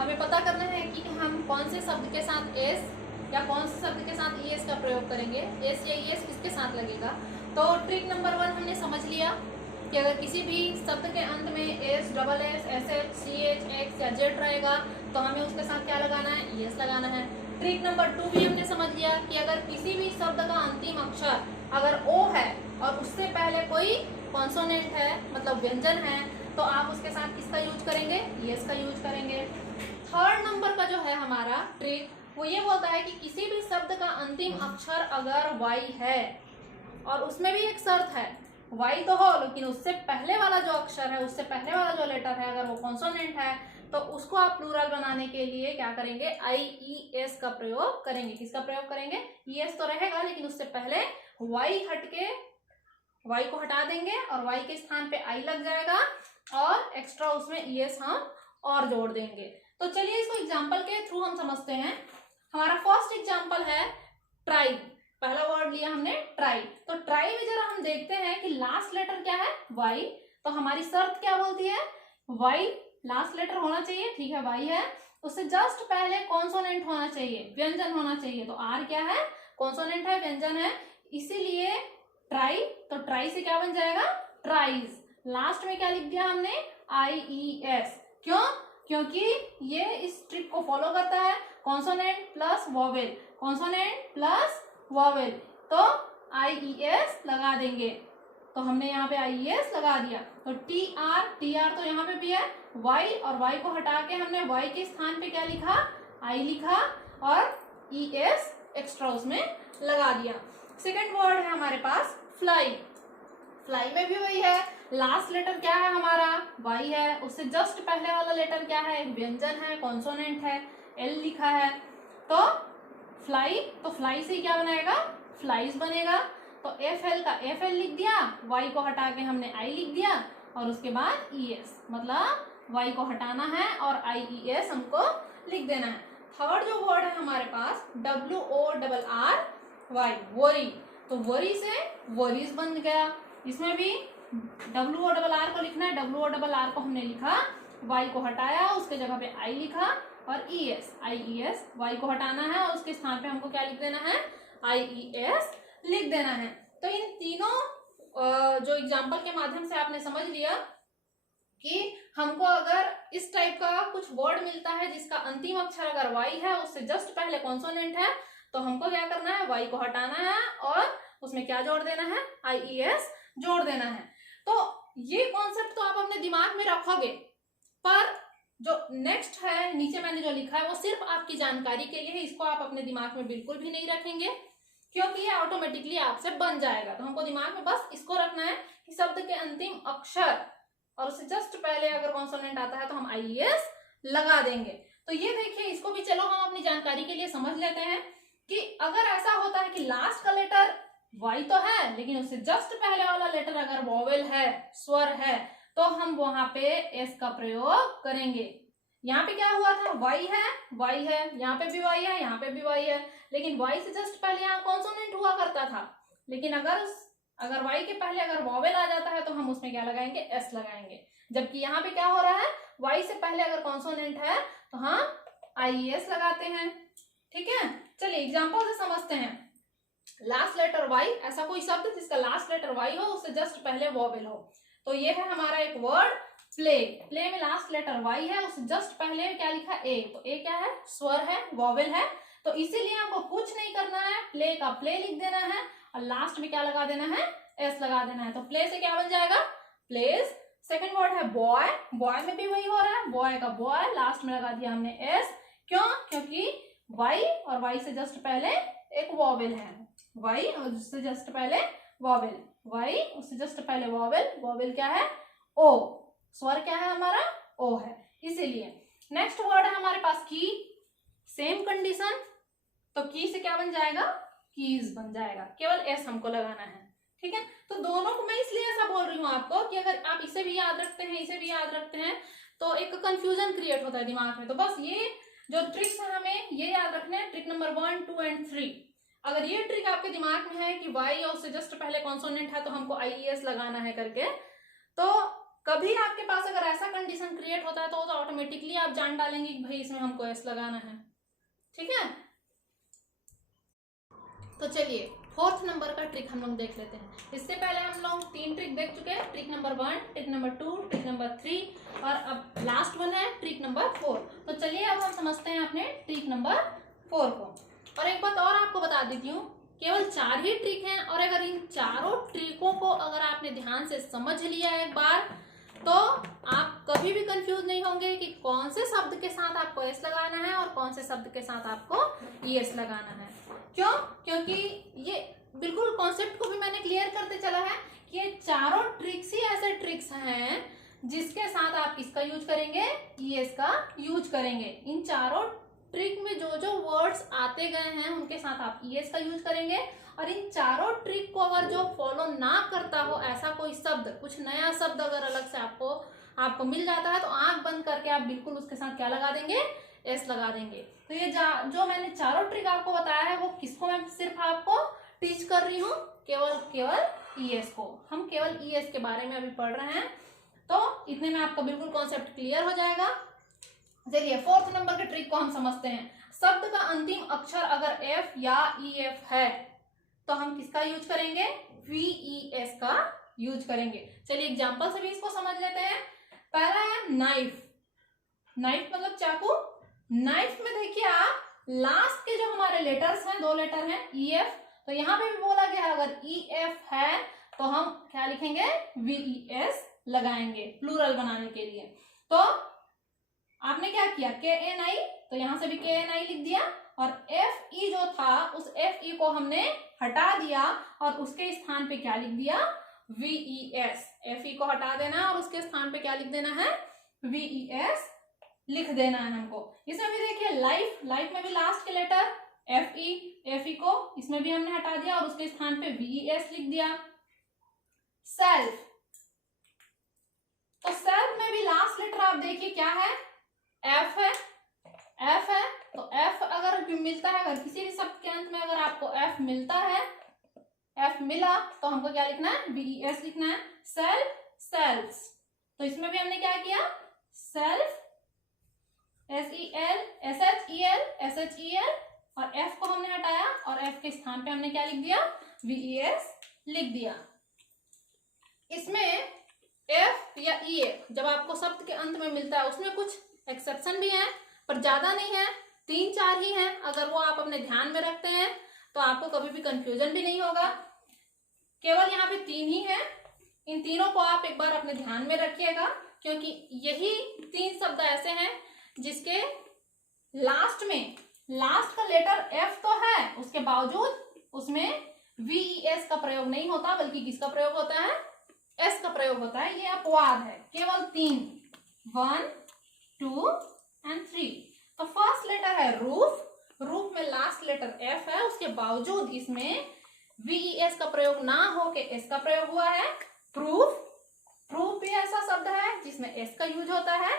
हमें पता करना है कि हम कौन से शब्द के साथ एस या कौन से शब्द के साथ ई एस का प्रयोग करेंगे, एस या ई एस किसके साथ लगेगा। तो ट्रिक नंबर 1 हमने समझ लिया कि अगर किसी भी शब्द के अंत में S, double S, S H, C H, X या जेड रहेगा तो हमें उसके साथ क्या लगाना है, ई एस लगाना है। ट्रिक नंबर 2 भी हमने समझ लिया कि अगर किसी भी शब्द का अंतिम अक्षर अगर ओ है और उससे पहले कोई कॉन्सोनेंट है मतलब व्यंजन है तो आप उसके साथ किसका यूज करेंगे, ई एस का यूज करेंगे। थर्ड नंबर का जो है हमारा ट्रिक वो ये बोलता है कि किसी भी शब्द का अंतिम अक्षर अगर वाई है और उसमें भी एक शर्त है, वाई तो हो लेकिन उससे पहले वाला जो अक्षर है, उससे पहले वाला जो लेटर है अगर वो कॉन्सोनेंट है तो उसको आप प्लूरल बनाने के लिए क्या करेंगे, आई ई एस का प्रयोग करेंगे। किसका प्रयोग करेंगे, ई एस तो रहेगा लेकिन उससे पहले वाई हटके वाई को हटा देंगे और वाई के स्थान पे आई लग जाएगा और एक्स्ट्रा उसमें ई एस हम और जोड़ देंगे। तो चलिए इसको एग्जाम्पल के थ्रू हम समझते हैं। हमारा फर्स्ट एग्जाम्पल है ट्राई। पहला वर्ड लिया हमने ट्राई, तो ट्राई में जरा हम देखते हैं कि लास्ट लेटर क्या है, वाई। तो हमारी शर्त क्या बोलती है, वाई लास्ट लेटर होना चाहिए, ठीक है वाई है, उससे जस्ट पहले कॉन्सोनेंट होना चाहिए, व्यंजन होना चाहिए। तो आर क्या है, कॉन्सोनेंट है, व्यंजन है, इसीलिए ट्राई। तो ट्राई से क्या बन जाएगा, ट्राइज। लास्ट में क्या लिख दिया हमने, आई ई एस। क्यों, क्योंकि ये इस ट्रिक को फॉलो करता है, consonant plus vowel, consonant plus vowel, तो आई ई एस लगा देंगे। तो हमने यहाँ पे आई ई एस लगा दिया। तो टी आर तो यहाँ पे भी है, वाई और वाई को हटा के हमने वाई के स्थान पे क्या लिखा, आई लिखा और ई एस एक्स्ट्रा उसमें लगा दिया। सेकेंड वर्ड है हमारे पास फ्लाई। फ्लाई में भी वही है, लास्ट लेटर क्या है हमारा, वाई है, उससे जस्ट पहले वाला लेटर क्या है, व्यंजन है, कॉन्सोनेंट है, एल लिखा है। तो फ्लाई, तो फ्लाई से क्या बनाएगा, फ्लाइज बनेगा। तो एफ एल का एफ एल लिख दिया, वाई को हटा के हमने आई लिख दिया और उसके बाद ई एस, मतलब वाई को हटाना है और आई ई एस हमको लिख देना है। थर्ड जो वर्ड है हमारे पास W O double R Y, worry. तो वरी से वरीज बन गया। इसमें भी डब्ल्यू ओ डबल आर को लिखना है, डब्ल्यू ओ डबल आर को हमने लिखा, वाई को हटाया, उसके जगह पे आई लिखा और ई एस, आई ई एस, वाई को हटाना है और उसके स्थान पे हमको क्या लिख देना है, आई ई एस लिख देना है। तो इन तीनों जो एग्जाम्पल के माध्यम से आपने समझ लिया कि हमको अगर इस टाइप का कुछ वर्ड मिलता है जिसका अंतिम अक्षर अगर वाई है, उससे जस्ट पहले कॉन्सोनेंट है, तो हमको क्या करना है, वाई को हटाना है और उसमें क्या जोड़ देना है, आई ई एस जोड़ देना है। तो ये कॉन्सेप्ट तो आप अपने दिमाग में रखोगे, पर जो नेक्स्ट है नीचे मैंने जो लिखा है वो सिर्फ आपकी जानकारी के लिए है, इसको आप अपने दिमाग में बिल्कुल भी नहीं रखेंगे क्योंकि ये ऑटोमेटिकली आपसे बन जाएगा। तो हमको दिमाग में बस इसको रखना है कि शब्द के अंतिम अक्षर और उससे जस्ट पहले अगर कॉन्सोनेंट आता है तो हम आई ई एस लगा देंगे। तो ये देखिए, इसको भी चलो हम अपनी जानकारी के लिए समझ लेते हैं कि अगर ऐसा होता है कि लास्ट का लेटर वाई तो है लेकिन उससे जस्ट पहले वाला लेटर अगर वॉवेल है, स्वर है, तो हम वहां पे एस का प्रयोग करेंगे। यहाँ पे क्या हुआ था, वाई है, यहाँ पे भी वाई है, यहाँ पे भी वाई है, लेकिन वाई से जस्ट पहले यहाँ कॉन्सोनेंट हुआ करता था। लेकिन अगर वाई के पहले अगर वॉवेल आ जाता है तो हम उसमें क्या लगाएंगे, एस लगाएंगे। जबकि यहाँ पे क्या हो रहा है, वाई से पहले अगर कॉन्सोनेंट है तो हम आई एस लगाते हैं। ठीक है, चलिए एग्जाम्पल से समझते हैं। लास्ट लेटर वाई, ऐसा कोई शब्द जिसका लास्ट लेटर वाई हो, उससे जस्ट पहले वॉवेल हो। तो ये है हमारा एक वर्ड प्ले। प्ले में लास्ट लेटर वाई है, उससे जस्ट पहले क्या लिखा, ए। तो ए क्या है, स्वर है, वॉवेल है। तो इसीलिए आपको कुछ नहीं करना है, प्ले का प्ले लिख देना है और लास्ट में क्या लगा देना है, एस लगा देना है। तो प्ले से क्या बन जाएगा, प्लेज। सेकेंड वर्ड है बॉय। बॉय में भी वही हो रहा है, बॉय का बॉय, लास्ट में लगा दिया हमने एस। क्यों, क्योंकि वाई और वाई से जस्ट पहले एक वॉवेल है, वाई और उससे जस्ट पहले वॉवेल, वाई उससे जस्ट पहले वॉवेल, वॉवेल क्या है, ओ, स्वर क्या है हमारा, ओ है, इसीलिए। नेक्स्ट वर्ड है हमारे पास की। सेम कंडीशन, तो की से क्या बन जाएगा, कीज बन जाएगा, केवल एस हमको लगाना है। ठीक है, तो दोनों को मैं इसलिए ऐसा बोल रही हूँ आपको कि अगर आप इसे भी याद रखते हैं, इसे भी याद रखते हैं, तो एक कंफ्यूजन क्रिएट होता है दिमाग में। तो बस ये जो ट्रिक्स है हमें ये याद रखने हैं, ट्रिक नंबर 1, 2 एंड 3। अगर ये ट्रिक आपके दिमाग में है कि वाई और उससे जस्ट पहले कॉन्सोनेंट है तो हमको आई ई एस लगाना है करके, तो कभी आपके पास अगर ऐसा कंडीशन क्रिएट होता है तो ऑटोमेटिकली आप जान डालेंगे कि भाई इसमें हमको एस लगाना है। ठीक है, तो चलिए फोर्थ नंबर का ट्रिक हम लोग देख लेते हैं। इससे पहले हम लोग 3 ट्रिक देख चुके हैं, trick number 1, trick number 2, trick number 3 और अब लास्ट वन है ट्रिक नंबर 4। तो चलिए अब हम समझते हैं अपने ट्रिक नंबर 4 को। और एक बात और आपको बता देती हूँ, केवल 4 ही ट्रिक हैं और अगर इन चारों ट्रिकों को अगर आपने ध्यान से समझ लिया एक बार तो आप कभी भी कंफ्यूज नहीं होंगे कि कौन से शब्द के साथ आपको एस लगाना है और कौन से शब्द के साथ आपको ईएस लगाना है। क्यों? क्योंकि ये बिल्कुल कॉन्सेप्ट को भी मैंने क्लियर करते चला है कि ये चारों ट्रिक्स ही ऐसे ट्रिक्स हैं जिसके साथ आप किसका यूज करेंगे, ईएस का यूज करेंगे। इन चारों ट्रिक में जो जो वर्ड्स आते गए हैं उनके साथ आप ईएस का यूज करेंगे और इन चारों ट्रिक को अगर जो फॉलो ना करता हो ऐसा कोई शब्द, कुछ नया शब्द अगर अलग से आपको मिल जाता है तो आंख बंद करके आप बिल्कुल उसके साथ क्या लगा देंगे, एस लगा देंगे। तो ये जो मैंने चारों ट्रिक आपको बताया है वो किसको मैं सिर्फ आपको टीच कर रही हूँ, केवल ईएस को। हम केवल ईएस के बारे में अभी पढ़ रहे हैं, तो इतने में आपका बिल्कुल कॉन्सेप्ट क्लियर हो जाएगा। चलिए फोर्थ नंबर के ट्रिक को हम समझते हैं। शब्द का अंतिम अक्षर अगर एफ या ई एफ है तो हम किसका यूज करेंगे, वीईएस का यूज करेंगे। चलिए एग्जांपल से भी इसको समझ लेते हैं। पहला है नाइफ। नाइफ मतलब चाकू। नाइफ में देखिए आप लास्ट के जो हमारे लेटर्स हैं, 2 लेटर हैं ई एफ, तो यहाँ पे भी बोला गया अगर ई एफ है तो हम क्या लिखेंगे, वीईएस लगाएंगे प्लूरल बनाने के लिए। तो आपने क्या किया, के एन आई, तो यहां से भी के एन आई लिख दिया और एफ ई जो था उस एफ ई को हमने हटा दिया और उसके स्थान पे क्या लिख दिया, वीईएस। एफ ई को हटा देना और उसके स्थान पे क्या लिख देना है, वीईएस लिख देना है हमको। इसमें भी देखिए लाइफ, लाइफ में भी लास्ट के लेटर एफ ई को इसमें भी हमने हटा दिया और उसके स्थान पे वीईएस लिख दिया। सेल्फ, तो सेल्फ में भी लास्ट लेटर आप देखिए क्या है, एफ है। एफ है तो एफ अगर मिलता है, अगर किसी भी शब्द के अंत में अगर आपको एफ मिलता है, एफ मिला तो हमको क्या लिखना है, वीईएस लिखना है। सेल्फ, सेल्फ्स, तो इसमें भी हमने क्या किया, सेल्फ, SEL, SHEL, SHEL और F को हमने हटाया और F के स्थान पे हमने क्या लिख दिया, VES लिख दिया। इसमें F या EF जब आपको शब्द के अंत में मिलता है उसमें कुछ एक्सेप्शन भी हैं पर ज्यादा नहीं है, 3-4 ही हैं। अगर वो आप अपने ध्यान में रखते हैं तो आपको कभी भी कंफ्यूजन भी नहीं होगा। केवल यहाँ पे 3 ही है, इन तीनों को आप एक बार अपने ध्यान में रखिएगा क्योंकि यही 3 शब्द ऐसे हैं जिसके लास्ट में लास्ट का लेटर F तो है, उसके बावजूद उसमें VES का प्रयोग नहीं होता बल्कि किसका प्रयोग होता है, S का प्रयोग होता है। ये अपवाद है, केवल 3, 1, 2 and 3। तो फर्स्ट लेटर है रूफ, रूफ में लास्ट लेटर F है, उसके बावजूद इसमें VES का प्रयोग ना हो के S का प्रयोग हुआ है। प्रूफ, प्रूफ भी ऐसा शब्द है जिसमें S का यूज होता है।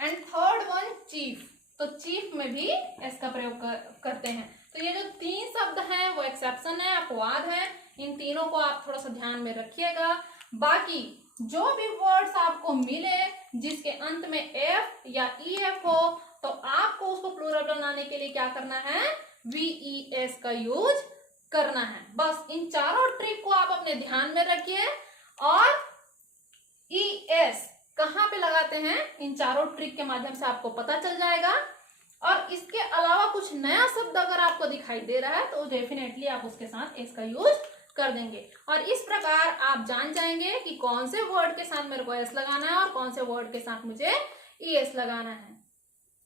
एंड थर्ड वन चीफ, तो चीफ में भी एस का प्रयोग करते हैं। तो ये जो 3 शब्द हैं वो एक्सेप्शन है, अपवाद है। इन तीनों को आप थोड़ा सा ध्यान में रखिएगा। बाकी जो भी वर्ड्स आपको मिले जिसके अंत में एफ या ई एफ हो तो आपको उसको प्लूरल बनाने के लिए क्या करना है, वीईएस का यूज करना है। बस इन चारों ट्रिक को आप अपने ध्यान में रखिए और ईएस कहाँ पे लगाते हैं इन चारों ट्रिक के माध्यम से आपको पता चल जाएगा। और इसके अलावा कुछ नया शब्द अगर आपको दिखाई दे रहा है तो डेफिनेटली आप उसके साथ एस का यूज कर देंगे और इस प्रकार आप जान जाएंगे कि कौन से वर्ड के साथ मेरे को एस लगाना है और कौन से वर्ड के साथ मुझे ई एस लगाना है।